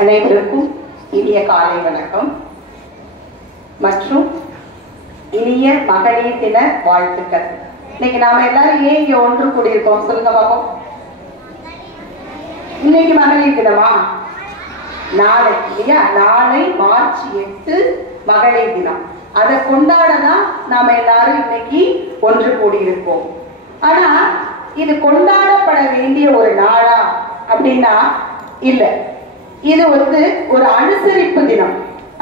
அனைவருக்கும் இனிய காலை வணக்கம் மற்றும் இனிய மகளிர் தின வாழ்த்துக்கள். இன்னைக்கு நாம எல்லாரும் ஏன் இங்க ஒன்று கூடியிருக்கோம் சொல்லுங்க பாப்போம். இன்னைக்கு மகளிர் தினமா? நாளை இல்லையா? நாளை மார்ச் 8 மகளிர் தினம். அதை கொண்டாடதான் நாம எல்லாரும் இன்னைக்கு ஒன்று கூடியிருக்கோம். ஆனா இது கொண்டாடப்பட வேண்டிய ஒரு நாளா அப்படின்னா இல்ல. இது ஒரு அனுசரிப்பு தினம்,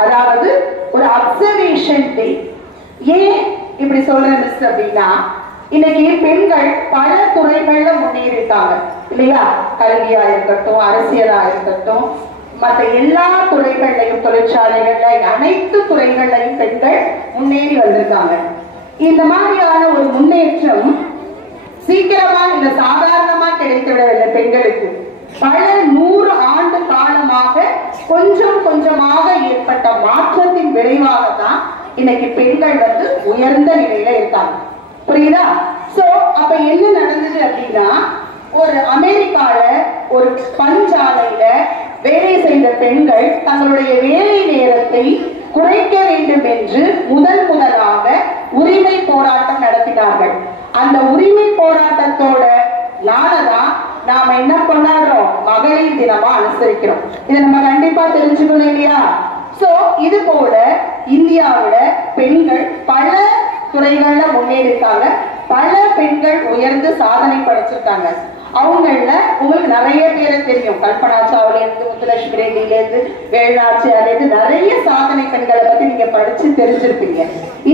அதாவது ஒரு அப்சர்வேஷன் டே. ஏன் இப்படி சொல்றேன் மிஸ் அப்படின்னா, இன்னைக்கு பெண்கள் பல துறைகள்ல முன்னேறிட்டாங்க இல்லையா? கல்வியா இருக்கட்டும், அரசியலா இருக்கட்டும், மற்ற எல்லா துறைகள்லையும், தொழிற்சாலைகள்ல அனைத்து துறைகள்லையும் பெண்கள் முன்னேறி வந்திருக்காங்க. இந்த மாதிரியான ஒரு முன்னேற்றம் சீக்கிரமா இல்ல சாதாரணமா கிடைத்துவிடவில்லை. பெண்களுக்கு பல 100 ஆண்டு காலமாக கொஞ்சம் கொஞ்சமாக ஏற்பட்ட மாற்றத்தின் விளைவாக தான் இன்னைக்கு பெண்கள் உயர்ந்த நிலையில இருக்காங்க. புரியுதா? சோ அப்ப என்ன நடந்தது அப்படின்னா, ஒரு அமெரிக்கால ஒரு பஞ்சாலையில வேலை செய்த பெண்கள் தங்களுடைய வேலை நேரத்தை குறைக்க வேண்டும் என்று முதலாக உரிமை போராட்டம் நடத்தினார்கள். அந்த உரிமை போராட்டத்தோட நாளதான் நாம என்ன கொண்டாடுறோம்? மகளிர் தினமா அனுசரிக்கிறோம். இதை நம்ம கண்டிப்பா தெரிஞ்சுக்கணும் இல்லையா? சோ இது போல இந்தியாவில பெண்கள் பல துறைகள்ல முன்னேறிருக்காங்க. பல பெண்கள் உயர்ந்து சாதனை படைச்சிருக்காங்க. அவங்கள உங்களுக்கு நிறைய பேரை தெரியும். கல்பனா சாவ்லா இருந்து, முத்துலட்சுமி ரெட்டில இருந்து, வேலுநாச்சியார்ல இருந்து நிறைய சாதனை பெண்களை பத்தி நீங்க படிச்சு தெரிஞ்சிருப்பீங்க.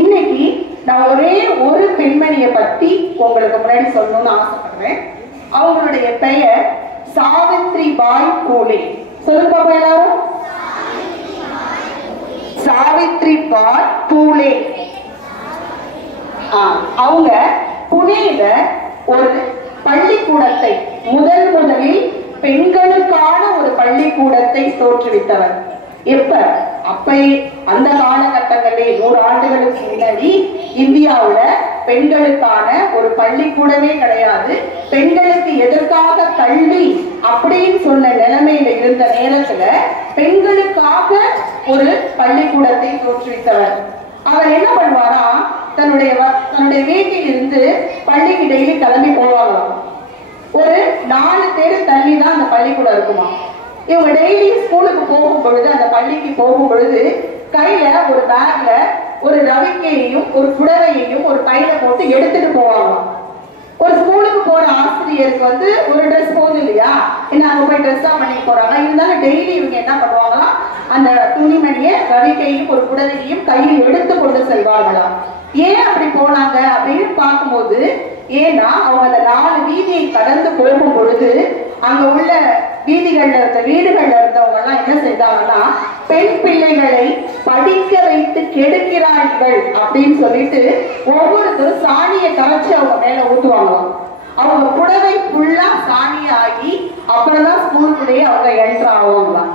இன்னைக்கு நான் ஒரே ஒரு பெண்மணியை பத்தி உங்களுக்கு முன்னாடி சொல்லணும்னு ஆசைப்படுறேன். அவங்களுடைய பெயர் சாவித்ரிபாய் பூலே. சொல்லுங்க எல்லாரும். சாவித்ரிபாய் பூலே. அவங்க புனேல ஒரு பள்ளிக்கூடத்தை முதலில் பெண்களுக்கான ஒரு பள்ளிக்கூடத்தை தோற்றுவித்தவர். எப்ப? அப்பயே அந்த காலகட்டங்களிலே 100 ஆண்டுகளுக்கு முன்னாடி இந்தியாவுல பெண்களுக்கான ஒரு பள்ளிக்கூடமே கிடையாது. பெண்களுக்கு எதற்காக கல்வி அப்படின்னு சொன்ன நிலைமையில இருந்த நேரத்துல பெண்களுக்காக ஒரு பள்ளிக்கூடத்தை தோற்றுவித்தவர். அவர் என்ன பண்ணுவாரா, தன்னுடைய வீட்டில் இருந்து பள்ளிக்கு டெய்லி கிளம்பி போவாங்களாம். ஒரு 4 தெரு தள்ளி தான் அந்த பள்ளிக்கூடம் இருக்குமா. இவங்க டெய்லி ஸ்கூலுக்கு போகும் பொழுது, அந்த பள்ளிக்கு போகும் பொழுது கையில ஒரு பேக்ல ஒரு ரவிக்கையையும் ஒரு புடவையையும் ஒரு பையில போட்டு எடுத்துட்டு போவாங்களாம். ஒரு ஸ்கூலுக்கு போற ஆசிரியருக்கு ஒரு ட்ரெஸ் போகுது இல்லையா, என்ன அங்க போய் ட்ரெஸ்ஸா பண்ணி போறாங்க. இருந்தாலும் டெய்லி இவங்க என்ன பண்ணுவாங்களாம், அந்த துணிமணிய ரவிக்கையும் ஒரு புடவையையும் கையில் எடுத்து கொண்டு செல்வாங்களாம். ஏன் அப்படி போனாங்க அப்படின்னு பார்க்கும்போது, ஏன்னா அவங்க அந்த 4 வீதியை கடந்து போகும் பொழுது அங்க உள்ள வீதிகள்ல இருந்த வீடுகள்ல இருந்தவங்க எல்லாம் என்ன செய்தாங்கன்னா, பெண் பிள்ளைகளை படிக்க வைத்து கெடுக்கிறார்கள் அப்படின்னு சொல்லிட்டு ஒவ்வொருத்தரும் சாணியை கரைச்சு அவங்க மேல ஊத்துவாங்களாம். அவங்க புடவை ஃபுல்லா சாணியாகி அப்புறம் தான் ஸ்கூலுக்குள்ளேயே அவங்க என்ட்ரு ஆவாங்களாம்.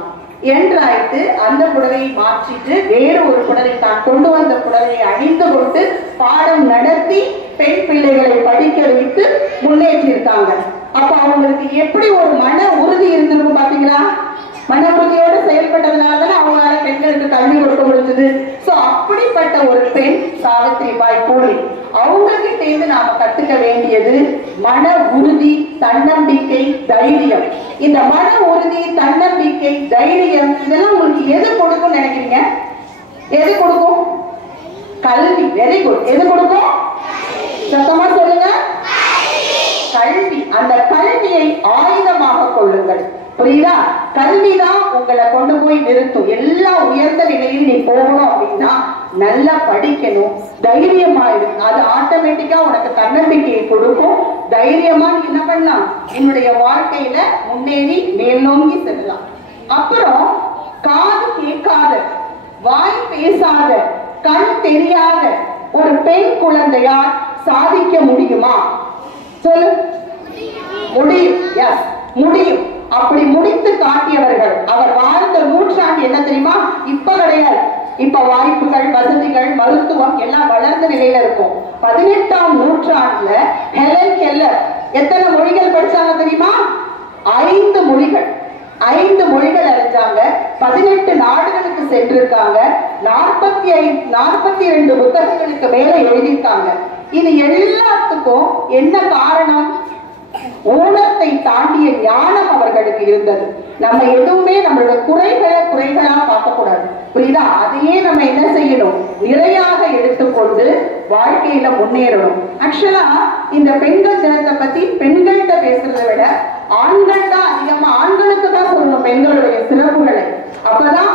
என்றாயிட்டு அந்த புடவையை மாற்றிட்டு வேறு ஒரு புடவை, தான் கொண்டு வந்த புடவையை அணிந்து கொண்டு பாடம் நடத்தி பெண் பிள்ளைகளை படிக்க வைத்து முன்னேற்றி இருக்காங்க. அப்ப அவங்களுக்கு எப்படி ஒரு மன உறுதி இருந்திருக்கும் பாத்தீங்களா? மன உறுதியோடு செயல்பட்டதுனாலதான் அவங்களால பெண்களுக்கு கல்வி கொடுக்க முடிஞ்சது. சோ அப்படிப்பட்ட ஒரு பெண் சாவித்ரிபாய் பூலே. அவங்க கிட்ட இருந்து நாம கத்துக்க வேண்டியது மன உறுதி, தன்னம்பிக்கை, தைரியம். இந்த மன உறுதி, தன்னம்பிக்கை, தைரியம் இதெல்லாம் உங்களுக்கு எது கொடுக்கும் நினைக்கிறீங்க? எது கொடுக்கும்? கல்வி. Very good. எது கொடுக்கும்? சத்தமா சொல்லுங்க. கல்வி. அந்த கல்வியை ஆயுதமாக கொள்ளுங்கள். புரியுதா? கல்விதான் உங்களை கொண்டு போய் நிறுத்தும். எல்லா உயர்ந்த நிலையில் நீ போகணும் அப்படின்னா நல்லா படிக்கணும், தைரியமா இருக்கும். அது ஆட்டோமேட்டிக்கா உனக்கு தன்னம்பிக்கையை கொடுக்கும். தைரியமா நீ என்ன பண்ணலாம், என்னுடைய வாழ்க்கையில முன்னேறி மேல் நோக்கி செல்லலாம். அப்புறம் காது கேட்காத, வாய் பேசாத, கண் தெரியாத ஒரு பெண் குழந்தையால் சாதிக்க முடியுமா? சொல்லு. முடியும். எஸ், முடியும். அப்படி முடித்து காட்டியவர்கள். அவர் வாழ்ந்த நூற்றாண்டு என்ன தெரியுமா? இப்ப கிடையாது. இப்ப வாய்ப்புகள், வசதிகள், மருத்துவம் எல்லாம் வளர்ந்த நிலையில இருக்கும். 18ஆம் நூற்றாண்டுல ஹெலன் கெல்லர் எத்தனை மொழிகள் படிச்சாங்க தெரியுமா? 5 மொழிகள். 5 மொழிகள் அறிஞ்சாங்க, 18 நாடுகளுக்கு சென்றிருக்காங்க, 42 புத்தகங்களுக்கு மேல எழுதியிருக்காங்க. இது எல்லாத்துக்கும் என்ன காரணம்? ஊனத்தை தாண்டிய ஞானம் அவர்களுக்கு இருந்தது. நம்ம எதுவுமே நம்மளோட குறைகளா பார்க்க கூடாது, புரியுதா? அதையே நம்ம என்ன செய்யணும்? நிறையாக எடுத்துக்கொண்டு வாழ்க்கையில முன்னேறணும். ஆக்சுவலா இந்த பெண்கள் தினத்தை பத்தி பெண்கள்கிட்ட பேசுறதை விட ஆண்கள் தான் அதிகமா, ஆண்களுக்கு தான் சொல்லணும் பெண்களுடைய சிறப்புகளை. அப்பதான்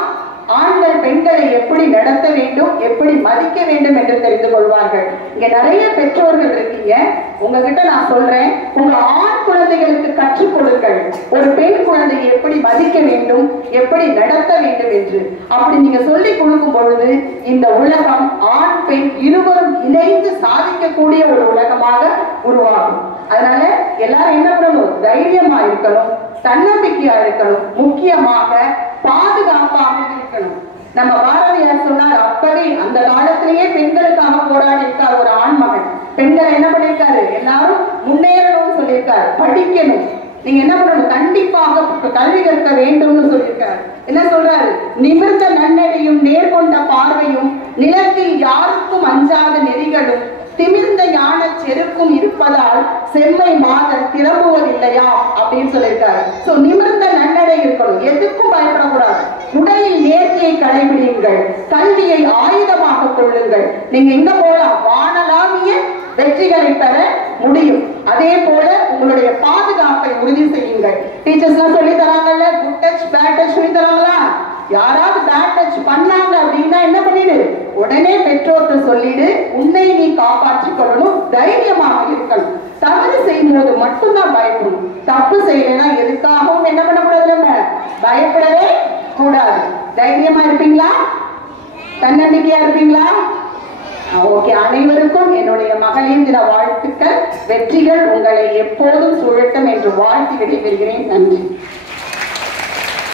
ஆண்கள் பெண்களை எப்படி நடத்த வேண்டும், எப்படி மதிக்க வேண்டும் என்று தெரிந்து கொள்வார்கள். இங்க நிறைய பெற்றோர்கள் இருக்கீங்க, உங்ககிட்ட நான் சொல்றேன், உங்க ஆண் குழந்தைகளுக்கு கற்றுக் கொடுங்கள் ஒரு பெண் குழந்தையை எப்படி மதிக்க வேண்டும், எப்படி நடத்த வேண்டும் என்று. அப்படி நீங்க சொல்லி கொடுக்கும் பொழுது இந்த உலகம் ஆண் பெண் இருவரும் இணைந்து சாதிக்கக்கூடிய ஒரு உலகமாக உருவாகும். அதனால எல்லாரும் என்ன பண்ணணும்? தைரியமா இருக்கணும், தன்னம்பிக்கையா இருக்கணும், முக்கியமாக பாதுகாப்பாக இருக்கணும். நம்ம பாரதியார் சொன்னார், அப்பவே அந்த காலத்திலேயே பெண்களுக்காக போராடி இருக்கார் ஒரு ஆண்மகன். பெண்களை என்ன பண்ணிருக்காரு? எல்லாரும் முன்னேறணும்னு சொல்லியிருக்காரு, படிக்கணும், நீங்க என்ன பண்ணணும்? கண்டிப்பாக கல்வி கற்க வேண்டும்னு சொல்லியிருக்காரு. என்ன சொல்றாரு? நிமிர்ந்த நன்னடையும் நேர்கொண்ட பார்வையும் நிலத்தில் யாருக்கும் அஞ்சாத நெறிகளும் திமிர்ந்த ஞான செருக்கும் இருப்பதால் செம்மை மாதர் திரும்புவதில்லையா அப்படின்னு சொல்லியிருக்காரு. சோ நிமிர்ந்த நன்னடை இருக்கணும், எதுக்கும் பயப்படக்கூடாது. உடலில் நேர்த்தியை கடைபிடியுங்கள், கல்வியை ஆயுதமாக கொள்ளுங்கள். நீங்க எங்க போலாம்? வானலாவிய வெற்றிகளை பெற முடியும். அதே போல உங்களுடைய பாதுகாப்பை உறுதி செய்யுங்கள். டீச்சர்ஸ் எல்லாம் சொல்லி தராங்கல்ல, குட் டச் பேட் டச் சொல்லி தராங்களா? யாராவது பேட் டச் பண்ணாங்க அப்படின்னா என்ன பண்ணிடு? உடனே பெற்றோர்கிட்ட சொல்லிடு, உன்னை நீ காப்பாற்றிக் கொள்ளணும், தைரியமாக இருக்கணும். தவறு செய்யும் போது மட்டும்தான் பயப்படணும், தப்பு செய்யலைன்னா எதுக்காகவும் என்ன பண்ணக்கூடாது? நம்ம பயப்படவே கூடாது. தைரியமா இருப்பீங்களா? தன்னம்பிக்கையா இருப்பீங்களா? ஓகே, அனைவருக்கும் என்னுடைய மகளிர் தின வாழ்த்துக்கள். வெற்றிகள் உங்களை எப்போதும் சூழட்டும் என்று வாழ்த்து விடைபெறுகிறேன். நன்றி.